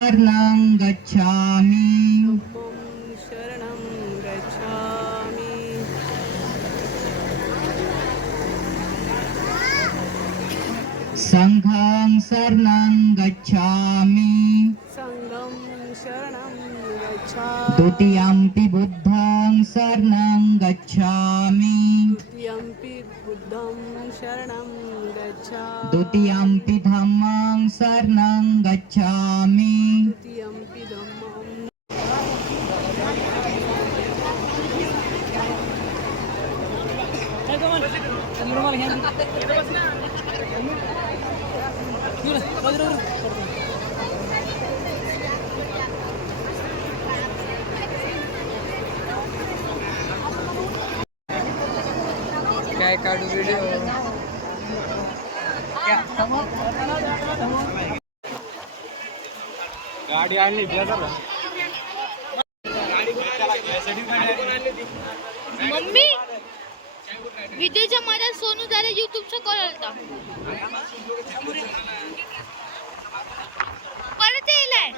शरणं गच्छामि धम्मं शरणं गच्छामि संघं शरणं गच्छामि संघं शरणं गच्छामि द्वितीयंपि बुद्धं शरणं गच्छामि द्वितीयंपि बुद्धं शरणं गच्छामि द्वितीयंपि धम्मं शरणं गच्छामि द्वितीयंपि धम्मं काय काढू व्हिडिओ गाडी आणली मम्मी व्हिडिओच्या मध्ये सोनू झाले युट्यूबचा कॉल आलता परत येलाय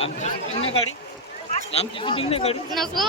आमची शूटिंग नाही गाडी आमची शूटिंग नाही गाडी नको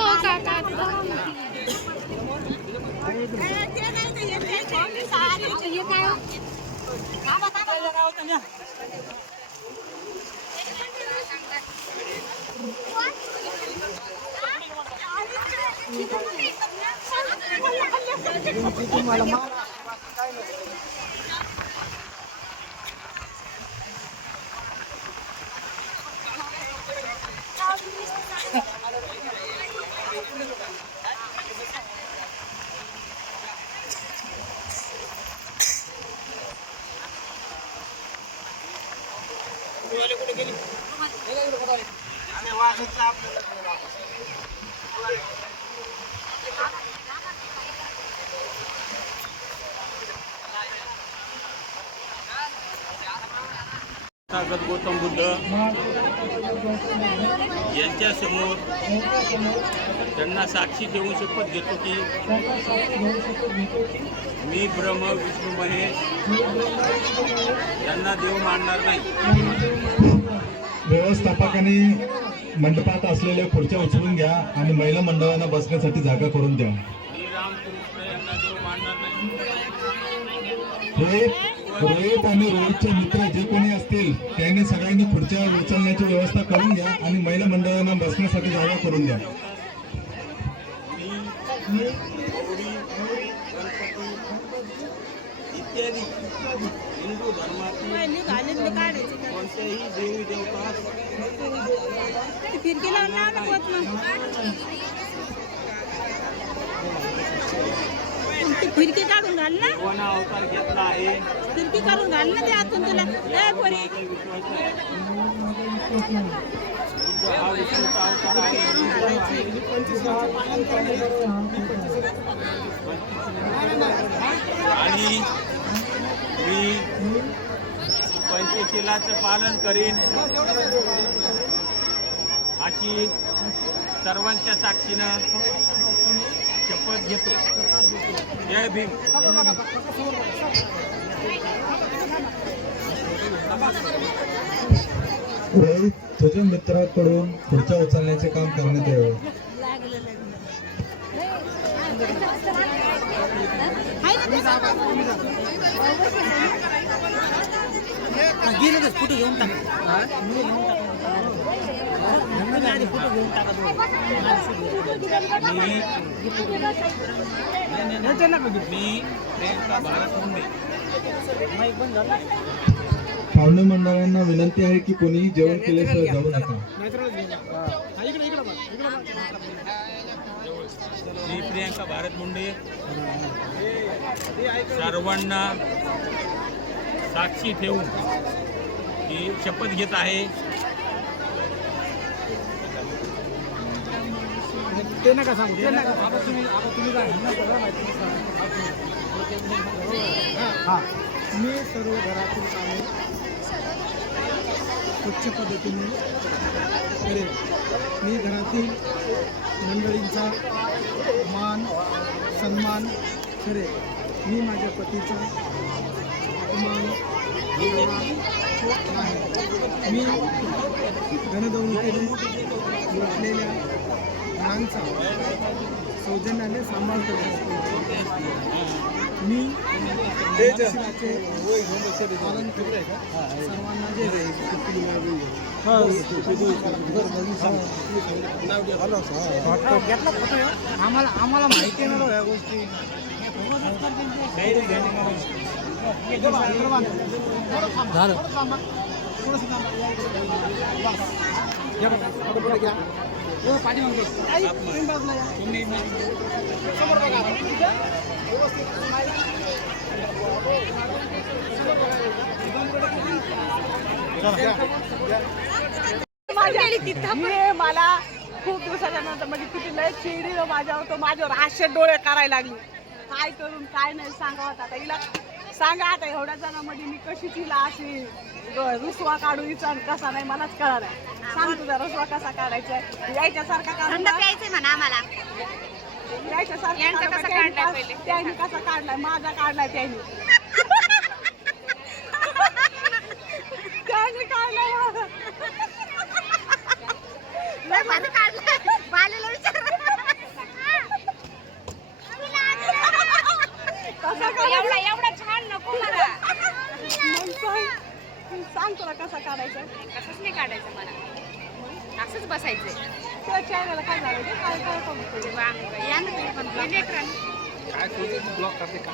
काका गौतम बुद्ध यांच्या समोर त्यांना साक्षी देऊन शपथ घेतो की मी ब्रह्म विष्णू महेश यांना देव मानणार नाही. व्यवस्थापकाने मंडपात असलेल्या खुर्च्या उचलून घ्या आणि महिला मंडळांना बसण्यासाठी जागा करून द्या. मी रामकृष्ण यांना देव मानणार नाही. रोहित आणि रोहितचे मित्र जे कोणी असतील त्यांनी सगळ्यांनी खुर्च्या उचलण्याची व्यवस्था करून घ्या आणि महिला मंडळांना बसण्यासाठी जागा करून द्या. मी गौरी गणपती इत्यादी हिंदू धर्मातील कोणत्याही देवी देवता फिरकी काढून घाल ना कोणा अवतार घेतला आहे फिरकी काढून घाल ना ते आतून तुला हा विष्णूचा अवतार आहे. आणि मी पंचशिलाचं पालन करीन अशी सर्वांच्या साक्षीनं शपथ घेतो. जय भीम. रोहित तुझ्या मित्राकडून खुर्च्या उचलण्याचे काम करण्यात यावे. फोटो घेऊन टाक मी प्रियंका भारत मुंडे पाहुणे मंडळांना विनंती आहे की कोणीही जेवण केल्याशिवाय जाऊ नका. मी प्रियंका भारत मुंडे सर्वांना साक्षी ठेवून ही शपथ घेत आहे. ते नका सांगू ते नका हां मी सर्व घरातील कामे स्वच्छ पद्धतीने करेन. मी घरातील मंडळींचा मान सन्मान करेल. मी माझ्या पतीचा अपमान करणार नाही. मी धनदौलतीने लोटलेल्या घरांचा सौजन्याने सांभाळ करेन. मी शिलाचे पालन करेन. सर्वांना जय जय. आम्हाला माहिती आहे ना या गोष्टी. झालं पाठी मागतो समोर बघा. मला खूप दिवसाच्या नंतर म्हणजे किती लय चिडीनं माझ्यावर तो माझ्यावर असे डोळे करायला लागली. काय करून काय नाही सांगा आता हिला सांगा. आता एवढ्या जणांमध्ये मी कशी तिला अशी रुसवा काढू विचार कसा नाही मलाच कळणार आहे. सांग तुझा रुसवा कसा काढायचा आहे. यायच्यासारखा काढून यायच्यासारखा त्याने कसा काढलाय माझा काढलाय त्याने त्याने काढलाय एवढा छान नको मला. सांग तुला कसा काढायचा. कसंच नाही काढायचं मला. असंच बसायचंय. तुझ्या चेहऱ्याला काय झालं ते काय काय या ना तुम्ही पण. काय ब्लॉक करते का